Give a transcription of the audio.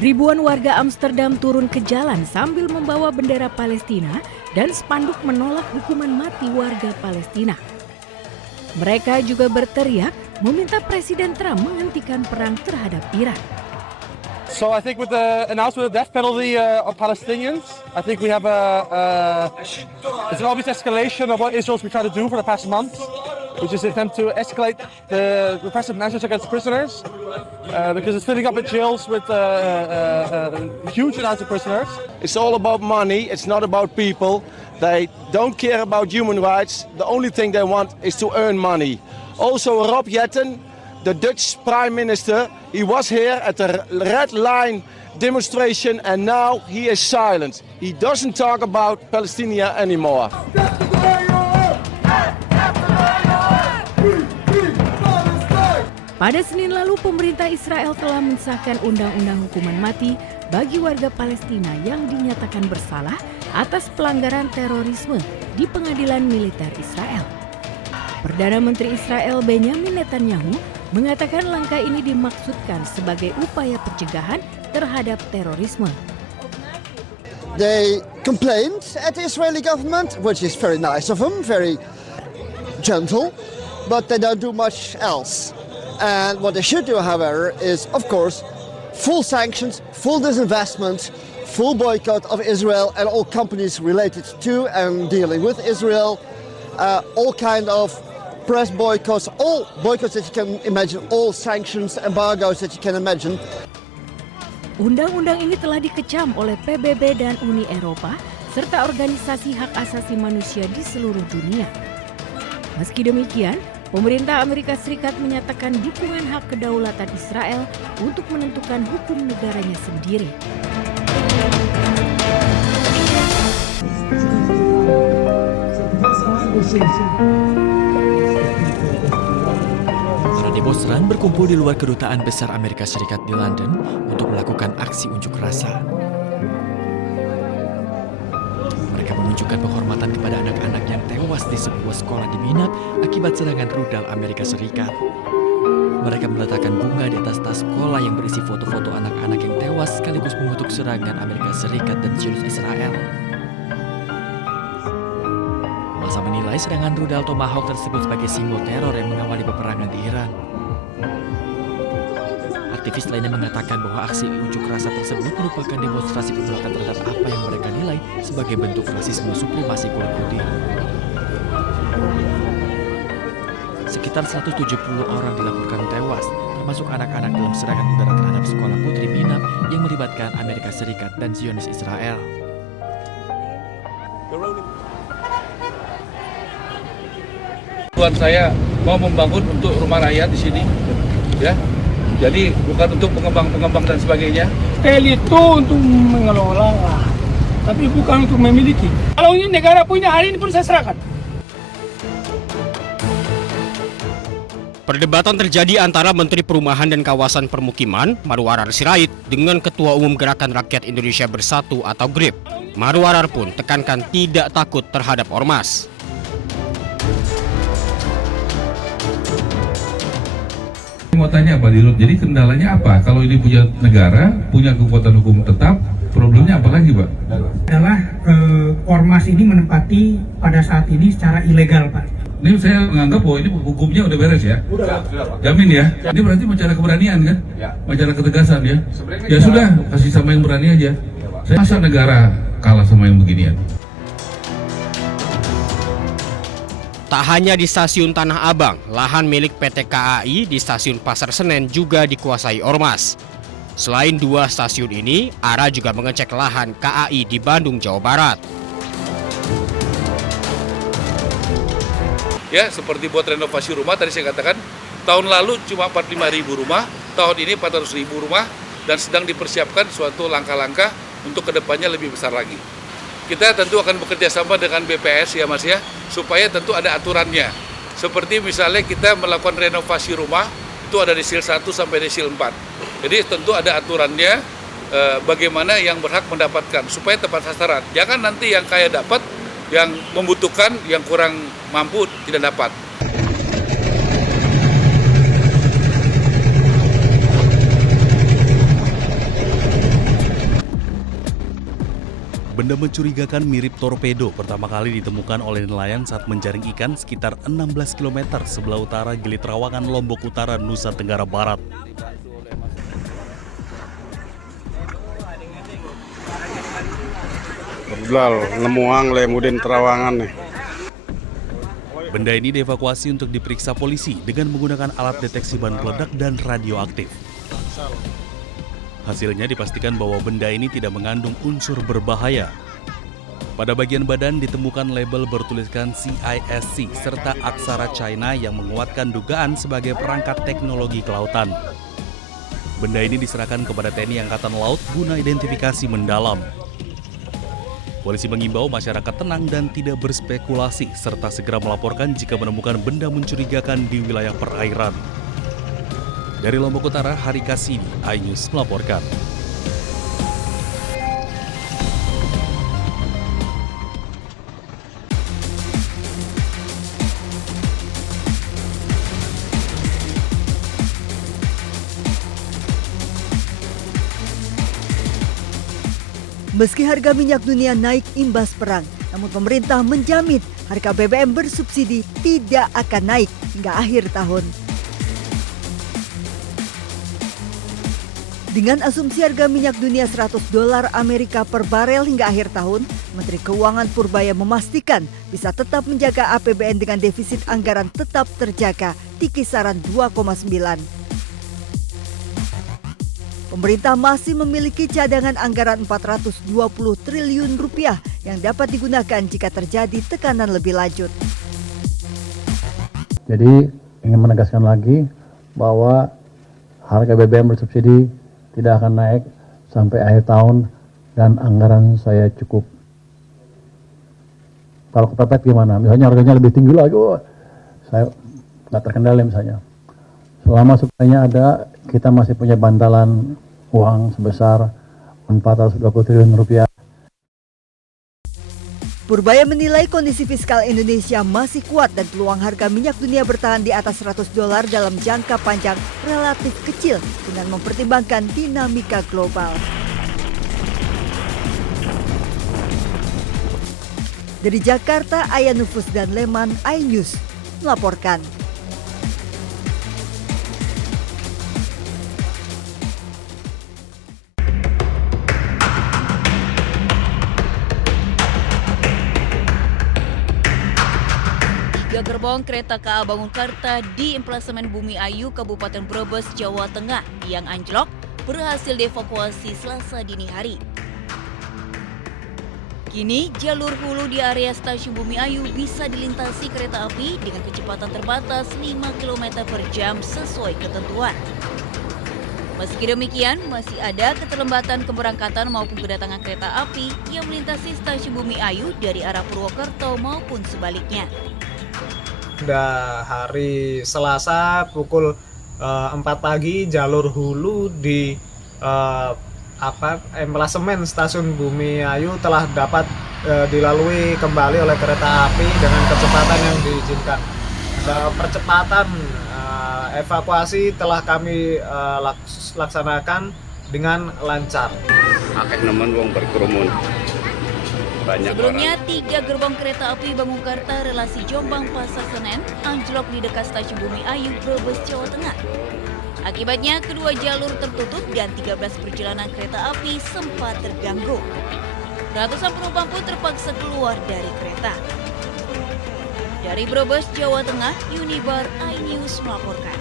Ribuan warga Amsterdam turun ke jalan sambil membawa bendera Palestina dan spanduk menolak hukuman mati warga Palestina. Mereka juga berteriak meminta Presiden Trump menghentikan perang terhadap Iran. So I think with the announcement of the death penalty of Palestinians, I think we have it's an obvious escalation of what Israel's been trying to do for the past month, which is attempt to escalate the repressive measures against prisoners, because it's filling up the jails with huge amounts of prisoners. It's all about money, it's not about people. They don't care about human rights. The only thing they want is to earn money. Also, Rob Jetten, the Dutch Prime Minister, he was here at the Red Line demonstration and now he is silent. He doesn't talk about Palestine anymore. Pada Senin lalu, pemerintah Israel telah mensahkan undang-undang hukuman mati bagi warga Palestina yang dinyatakan bersalah atas pelanggaran terorisme di pengadilan militer Israel. Perdana Menteri Israel Benjamin Netanyahu mengatakan langkah ini dimaksudkan sebagai upaya pencegahan terhadap terorisme. They complained at the Israeli government, which is very nice of them, very gentle, but they don't do much else. And what they should do, however, is, of course, full sanctions, full disinvestment, full boycott of Israel and all companies related to and dealing with Israel, all kind of press boycotts, all boycotts that you can imagine, all sanctions, embargoes that you can imagine. Undang-undang ini telah dikecam oleh PBB dan Uni Eropa serta organisasi hak asasi manusia di seluruh dunia. Meski demikian, pemerintah Amerika Serikat menyatakan dukungan hak kedaulatan Israel untuk menentukan hukum negaranya sendiri. Para demonstran berkumpul di luar kedutaan besar Amerika Serikat di London untuk melakukan aksi unjuk rasa. Mereka menunjukkan penghormatan kepada anak-anak yang tewas di sebuah sekolah di Minap akibat serangan rudal Amerika Serikat. Mereka meletakkan bunga di atas tas sekolah yang berisi foto-foto anak-anak yang tewas sekaligus mengutuk serangan Amerika Serikat dan Zionis Israel. Masa menilai serangan rudal Tomahawk tersebut sebagai simbol teror yang mengawali peperangan di Iran. Aktivis lainnya mengatakan bahwa aksi unjuk rasa tersebut merupakan demonstrasi penolakan terhadap apa yang mereka nilai sebagai bentuk rasisme supremasi kulit putih. Sekitar 170 orang dilaporkan tewas, termasuk anak-anak dalam serangan udara terhadap sekolah putri Minap yang melibatkan Amerika Serikat dan Zionis Israel. Tuan saya mau membangun untuk rumah rakyat di sini, ya. Jadi bukan untuk pengembang dan sebagainya. Hotel itu untuk mengelola, tapi bukan untuk memiliki. Kalau ini negara punya, hari ini pun saya serahkan. Perdebatan terjadi antara Menteri Perumahan dan Kawasan Permukiman, Marwarar Sirait, dengan Ketua Umum Gerakan Rakyat Indonesia Bersatu atau GRIP. Marwarar pun tekankan tidak takut terhadap ormas. Mau tanya Pak Dirut, jadi kendalanya apa? Kalau ini punya negara, punya kekuatan hukum tetap, problemnya apa lagi Pak? Adalah ormas ini menempati pada saat ini secara ilegal Pak. Ini saya menganggap bahwa ini hukumnya udah beres ya? Udah. Jamin ya? Ini berarti bicara keberanian kan? Ya. Bicara ketegasan ya? Ya sudah, kasih sama yang berani aja. Masa negara kalah sama yang beginian? Tak hanya di stasiun Tanah Abang, lahan milik PT KAI di stasiun Pasar Senen juga dikuasai ormas. Selain dua stasiun ini, ARA juga mengecek lahan KAI di Bandung, Jawa Barat. Ya, seperti buat renovasi rumah, tadi saya katakan, tahun lalu cuma 45.000 rumah, tahun ini 400.000 rumah, dan sedang dipersiapkan suatu langkah-langkah untuk kedepannya lebih besar lagi. Kita tentu akan bekerja sama dengan BPS ya Mas ya, supaya tentu ada aturannya. Seperti misalnya kita melakukan renovasi rumah, itu ada desil 1 sampai desil 4. Jadi tentu ada aturannya bagaimana yang berhak mendapatkan, supaya tepat sasaran. Jangan nanti yang kaya dapat, yang membutuhkan, yang kurang mampu tidak dapat. Benda mencurigakan mirip torpedo pertama kali ditemukan oleh nelayan saat menjaring ikan sekitar 16 km sebelah utara Gili Trawangan, Lombok Utara, Nusa Tenggara Barat. Nemuang lemudin Terawangan nih. Benda ini dievakuasi untuk diperiksa polisi dengan menggunakan alat deteksi bahan peledak dan radioaktif. Hasilnya dipastikan bahwa benda ini tidak mengandung unsur berbahaya. Pada bagian badan ditemukan label bertuliskan CISC serta aksara China yang menguatkan dugaan sebagai perangkat teknologi kelautan. Benda ini diserahkan kepada TNI Angkatan Laut guna identifikasi mendalam. Polisi mengimbau masyarakat tenang dan tidak berspekulasi serta segera melaporkan jika menemukan benda mencurigakan di wilayah perairan. Dari Lombok Utara, Hari Kasini, iNews melaporkan. Meski harga minyak dunia naik imbas perang, namun pemerintah menjamin harga BBM bersubsidi tidak akan naik hingga akhir tahun. Dengan asumsi harga minyak dunia $100 Amerika per barel hingga akhir tahun, Menteri Keuangan Purbaya memastikan bisa tetap menjaga APBN dengan defisit anggaran tetap terjaga di kisaran 2,9. Pemerintah masih memiliki cadangan anggaran 420 triliun rupiah yang dapat digunakan jika terjadi tekanan lebih lanjut. Jadi ingin menegaskan lagi bahwa harga BBM bersubsidi tidak akan naik sampai akhir tahun dan anggaran saya cukup. Kalau kepepet gimana? Misalnya harganya lebih tinggi lagi, saya nggak terkendali misalnya. Selama supply-nya ada, kita masih punya bantalan uang sebesar 420 triliun rupiah. Purbaya menilai kondisi fiskal Indonesia masih kuat dan peluang harga minyak dunia bertahan di atas $100 dalam jangka panjang relatif kecil dengan mempertimbangkan dinamika global. Dari Jakarta, Aya Nufus dan Leman, iNews melaporkan. Gerbong kereta KA Bangungkarta di emplasemen Bumi Ayu, Kabupaten Brebes, Jawa Tengah yang anjlok berhasil dievakuasi Selasa dini hari. Kini jalur hulu di area stasiun Bumi Ayu bisa dilintasi kereta api dengan kecepatan terbatas 5 km per jam sesuai ketentuan. Meski demikian, masih ada keterlambatan keberangkatan maupun kedatangan kereta api yang melintasi stasiun Bumi Ayu dari arah Purwokerto maupun sebaliknya. Pada hari Selasa pukul 4 pagi jalur hulu di emplasemen stasiun Bumi Ayu telah dapat dilalui kembali oleh kereta api dengan kecepatan yang diizinkan. Percepatan evakuasi telah kami laksanakan dengan lancar. Akeh nemen wong berkerumun. Sebelumnya, 3 gerbong kereta api Bangungkarta relasi Jombang Pasar Senen anjlok di dekat stasiun Bumi Ayu, Brebes, Jawa Tengah. Akibatnya, kedua jalur tertutup dan 13 perjalanan kereta api sempat terganggu. Ratusan penumpang pun terpaksa keluar dari kereta. Dari Brebes, Jawa Tengah, Unibar iNews melaporkan.